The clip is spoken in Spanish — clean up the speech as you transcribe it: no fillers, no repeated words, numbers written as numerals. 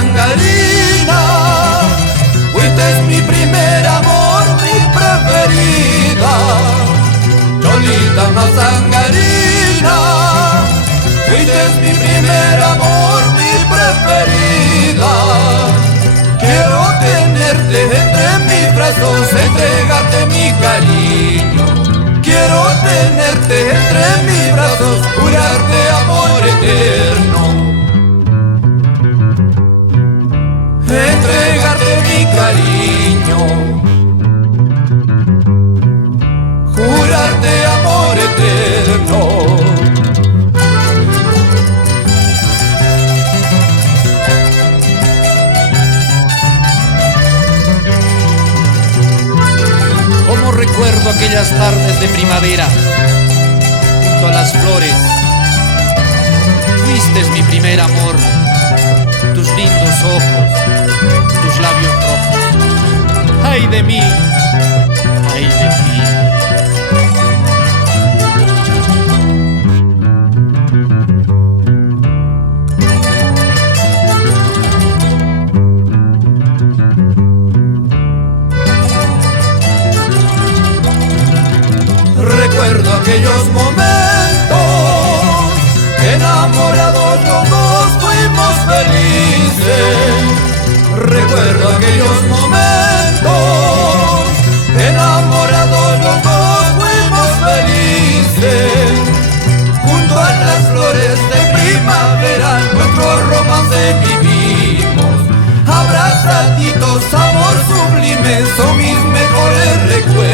mazangarina, fuiste mi primer amor, mi preferida. Cholita mazangarina, fuiste mi primer amor, mi preferida. Quiero tenerte entre mis brazos, entregarte mi cariño. Quiero tenerte entre mis brazos, jurarte amor eterno. Entregarte mi cariño, jurarte amor eterno. Como recuerdo aquellas tardes de primavera, junto a las flores. Fuiste mi primer amor, tus lindos ojos, tus labios rojos. ¡Ay de mí! ¡Ay de ti! Recuerdo aquellos momentos, enamorados los dos fuimos felices. Recuerdo aquellos momentos, enamorados los dos fuimos felices. Junto a las flores de primavera nuestro romance vivimos. Abrazaditos, amor sublime, son mis mejores recuerdos.